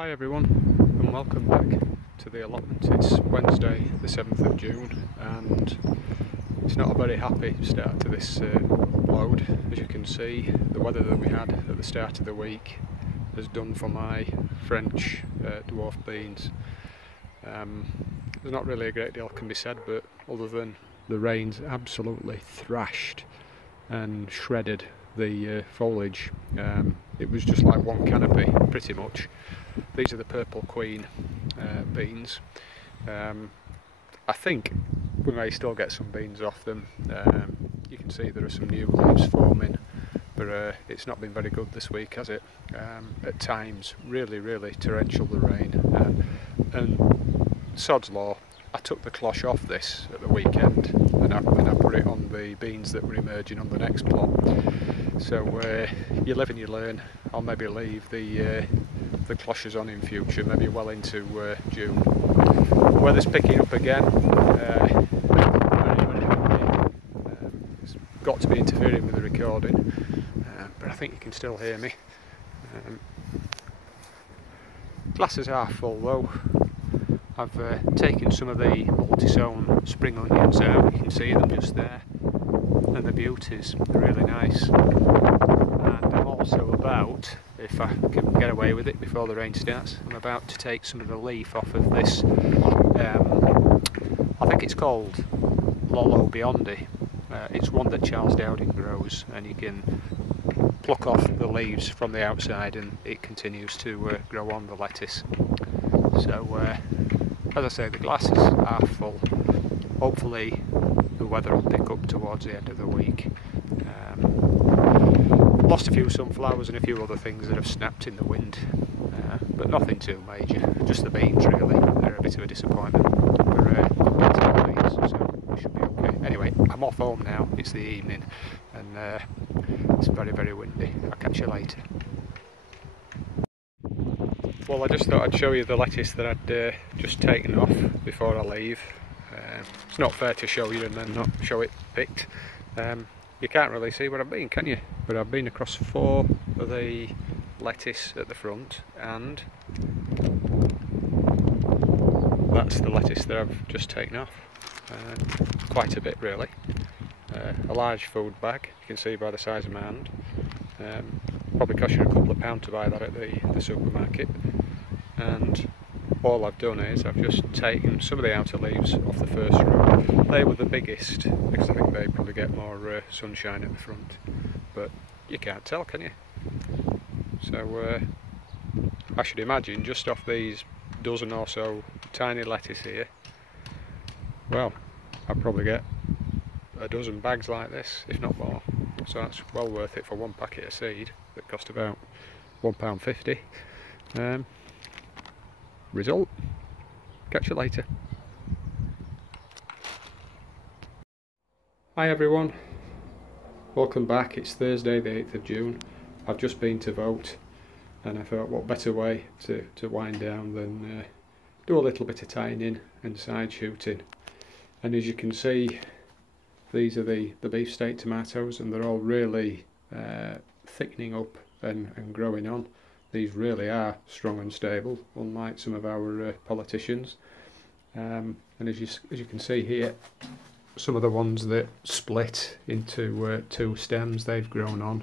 Hi everyone and welcome back to the allotment. It's Wednesday the 7th of June and it's not a very happy start to this load. As you can see, the weather that we had at the start of the week has done for my French dwarf beans. There's not really a great deal can be said, but other than the rains absolutely thrashed and shredded the foliage. It was just like one canopy pretty much. These are the Purple Queen beans. I think we may still get some beans off them. You can see there are some new leaves forming, but it's not been very good this week, has it? At times really torrential the rain, and sod's law, I took the cloche off this at the weekend and I put it on the beans that were emerging on the next plot. So you live and you learn. I'll maybe leave the cloches on in future, maybe well into June. Weather's picking up again. It's got to be interfering with the recording, but I think you can still hear me. Glasses are full though. I've taken some of the multi-sown spring onions out, you can see them just there, and the beauties are really nice. And I'm also about, if I can get away with it before the rain starts, I'm about to take some of the leaf off of this, I think it's called Lolo Biondi. It's one that Charles Dowding grows, and you can pluck off the leaves from the outside and it continues to grow on the lettuce. So as I say, the glasses are full. Hopefully the weather will pick up towards the end of the week. Lost a few sunflowers and a few other things that have snapped in the wind, but nothing too major. Just the beans really, they're a bit of a disappointment. We're good beans, so we should be okay. Anyway, I'm off home now, it's the evening and it's very windy. I'll catch you later. Well, I just thought I'd show you the lettuce that I'd just taken off before I leave. It's not fair to show you and then not show it picked. You can't really see where I've been, can you? But I've been across 4 of the lettuce at the front, and that's the lettuce that I've just taken off. Quite a bit really. A large food bag, you can see by the size of my hand. Probably cost you a couple of £2 to buy that at the supermarket. And all I've done is I've just taken some of the outer leaves off the first row. They were the biggest because I think they probably get more sunshine at the front, but you can't tell, can you? So I should imagine just off these dozen or so tiny lettuce here, well, I'll probably get a dozen bags like this, if not more. So that's well worth it for one packet of seed that cost about £1.50. Result, catch you later. Hi everyone, welcome back. It's Thursday the 8th of June. I've just been to vote and I thought what better way to wind down than do a little bit of tying in and side shooting. And as you can see, these are the beefsteak tomatoes, and they're all really thickening up and growing on. These really are strong and stable, unlike some of our politicians. And as you can see here, some of the ones that split into 2 stems, they've grown on,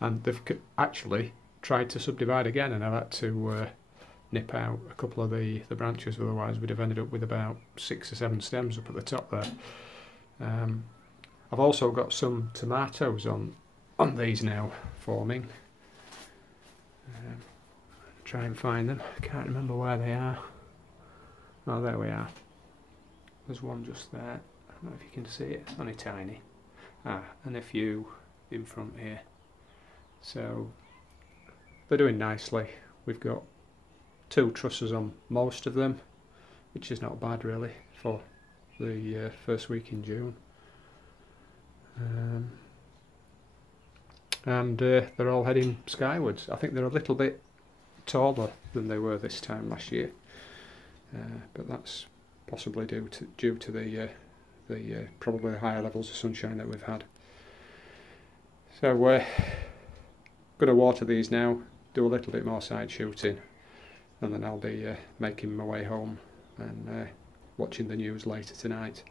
and they've actually tried to subdivide again, and I've had to nip out a couple of the branches, otherwise we'd have ended up with about 6 or 7 stems up at the top there. I've also got some tomatoes on these now forming. Try and find them. I can't remember where they are. Oh, there we are. There's one just there. I don't know if you can see it. It's only tiny. And a few in front here. So they're doing nicely. We've got 2 trusses on most of them, which is not bad really for the first week in June. And they're all heading skywards. I think they're a little bit taller than they were this time last year, but that's possibly due to the probably the higher levels of sunshine that we've had. So we're going to water these now, do a little bit more side shooting, and then I'll be making my way home and watching the news later tonight.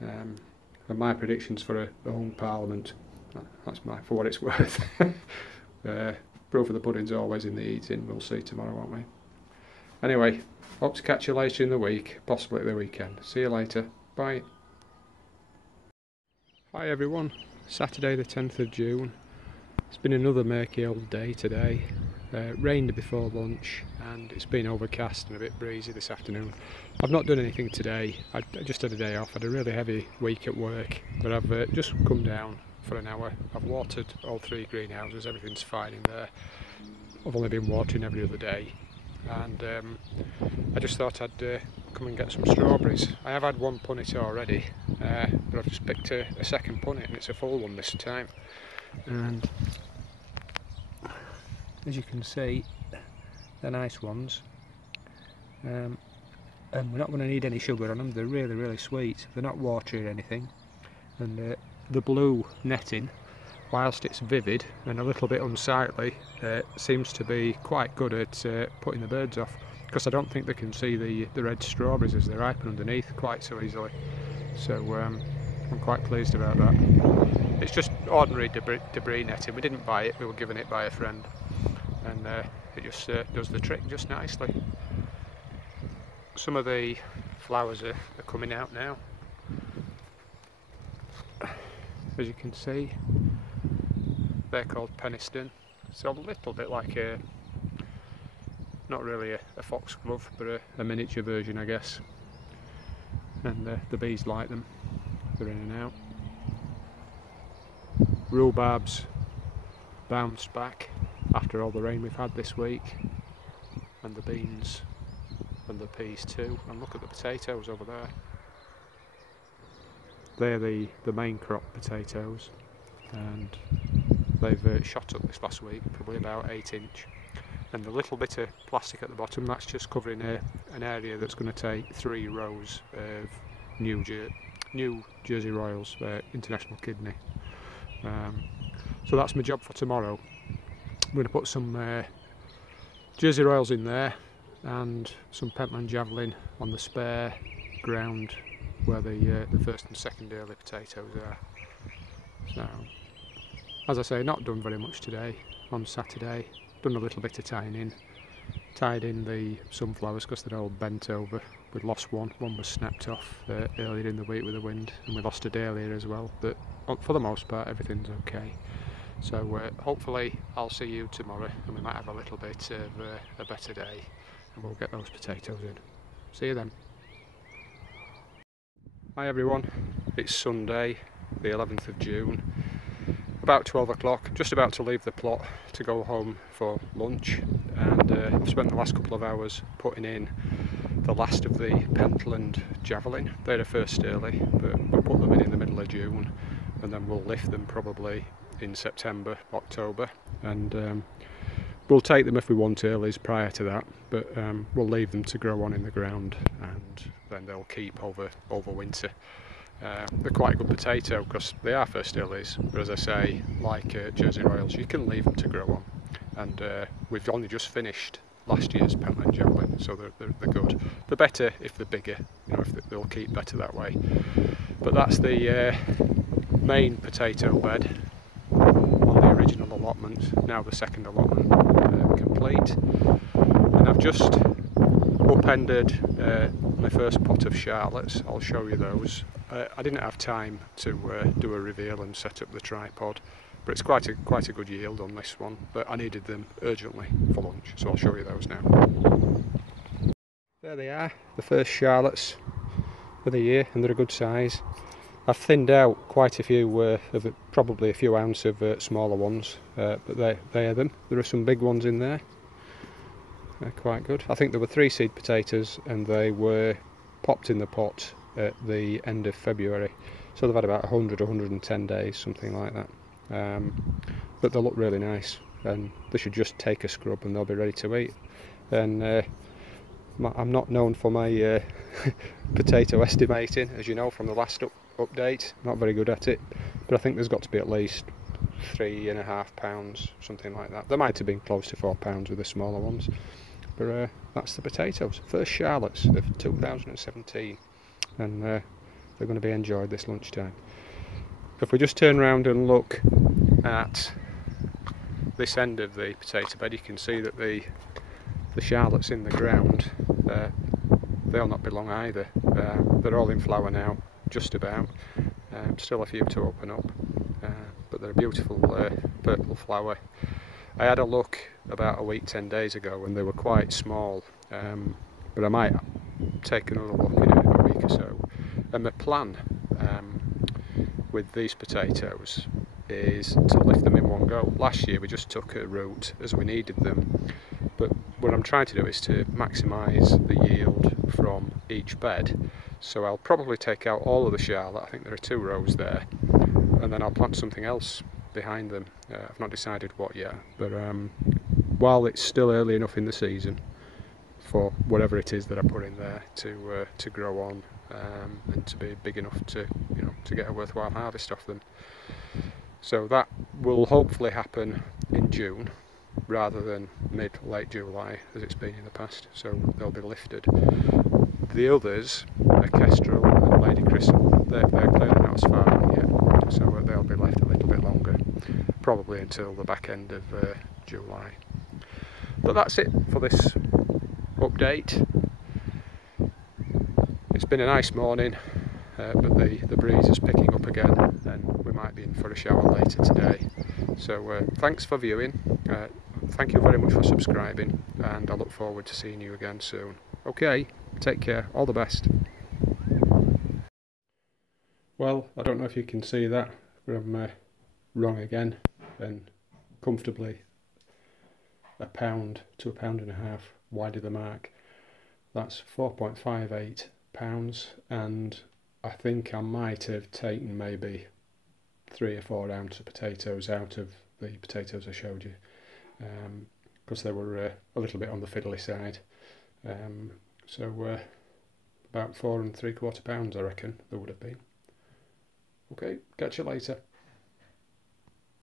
And my predictions for a hung parliament, that's for what it's worth. Proof of the pudding's always in the eating. We'll see tomorrow, won't we? Anyway, hope to catch you later in the week, possibly at the weekend. See you later. Bye. Hi everyone, Saturday the 10th of June. It's been another murky old day today. Rained before lunch and it's been overcast and a bit breezy this afternoon. I've not done anything today. I just had a day off. I had a really heavy week at work, but I've just come down for an hour. I've watered all 3 greenhouses, everything's fine in there. I've only been watering every other day, and I just thought I'd come and get some strawberries. I have had one punnet already, but I've just picked a second punnet and it's a full one this time. And as you can see, they're nice ones, and we're not going to need any sugar on them. They're really, really sweet. They're not watery or anything, and the blue netting, whilst it's vivid and a little bit unsightly, seems to be quite good at putting the birds off, because I don't think they can see the red strawberries as they ripen underneath quite so easily. So I'm quite pleased about that. It's just ordinary debris netting. We didn't buy it, we were given it by a friend, and it just does the trick just nicely. Some of the flowers are coming out now, as you can see. They're called Peniston. It's a little bit like not really a foxglove, but a miniature version, I guess. And the bees like them. They're in and out. Rhubarb's bounced back after all the rain we've had this week, and the beans and the peas too. And look at the potatoes over there. They're the main crop potatoes, and they've shot up this last week, probably about 8 inch. And the little bit of plastic at the bottom, that's just covering an area that's going to take 3 rows of new Jersey Royals, international kidney. So that's my job for tomorrow. I'm going to put some Jersey Royals in there and some Pentland Javelin on the spare ground where the first and second early potatoes are. So, as I say, not done very much today on Saturday. Done a little bit of tying in. Tied in the sunflowers because they're all bent over. We'd lost one was snapped off earlier in the week with the wind, and we lost a dahlia as well, but for the most part everything's okay. So hopefully I'll see you tomorrow and we might have a little bit of a better day and we'll get those potatoes in. See you then. Hi everyone, it's Sunday the 11th of June, about 12 o'clock, just about to leave the plot to go home for lunch, and I've spent the last couple of hours putting in the last of the Pentland Javelin. They're the first early, but we'll put them in the middle of June, and then we'll lift them probably in September, October, and we'll take them if we want earlies prior to that, but we'll leave them to grow on in the ground, and then they'll keep over winter. They're quite a good potato because they are first earlies, but as I say, like Jersey Royals, you can leave them to grow on, and we've only just finished last year's Pentland Javelin, so they're good. They're better if they're bigger, if they'll keep better that way. But that's the main potato bed on the original allotment. Now the second allotment complete, and I've just upended my first pot of Charlottes. I'll show you those. I didn't have time to do a reveal and set up the tripod, but it's quite a good yield on this one, but I needed them urgently for lunch, so I'll show you those now. There they are, the first Charlottes for the year, and they're a good size. I've thinned out quite a few, probably a few ounce of smaller ones, but they are them. There are some big ones in there. They're quite good. I think there were 3 seed potatoes and they were popped in the pot at the end of February, so they've had about 110 days, something like that. But they look really nice, and they should just take a scrub and they'll be ready to eat. And I'm not known for my potato estimating, as you know from the last update. Not very good at it, but I think there's got to be at least 3.5 pounds, something like that. There might have been close to 4 pounds with the smaller ones. But that's the potatoes. First Charlottes of 2017, and they're going to be enjoyed this lunchtime. If we just turn around and look at this end of the potato bed, you can see that the Charlottes in the ground, they'll not be long either. They're all in flower now, just about. Still a few to open up, but they're a beautiful purple flower. I had a look about a week, 10 days ago, and they were quite small, but I might take another look in a week or so. And my plan with these potatoes is to lift them in one go. Last year we just took a root as we needed them, but what I'm trying to do is to maximise the yield from each bed. So I'll probably take out all of the Charlotte, I think there are 2 rows there, and then I'll plant something else behind them. I've not decided what yet, but while it's still early enough in the season for whatever it is that I put in there to grow on and to be big enough to get a worthwhile harvest off them. So that will hopefully happen in June rather than late July as it's been in the past, so they'll be lifted. The others, Kestrel and Lady Crystal, they're clearly not as far on yet, so they'll be left a little bit longer, probably until the back end of July. But that's it for this update. It's been a nice morning, but the breeze is picking up again, and we might be in for a shower later today. So thanks for viewing, thank you very much for subscribing, and I look forward to seeing you again soon. Okay, take care, all the best. Well, I don't know if you can see that, but I'm wrong again, and comfortably £1 to £1.50 wide of the mark. That's £4.58, and I think I might have taken maybe 3 or 4 ounces of potatoes out of the potatoes I showed you, because they were a little bit on the fiddly side. So about £4 3/4 I reckon there would have been. Okay, catch you later.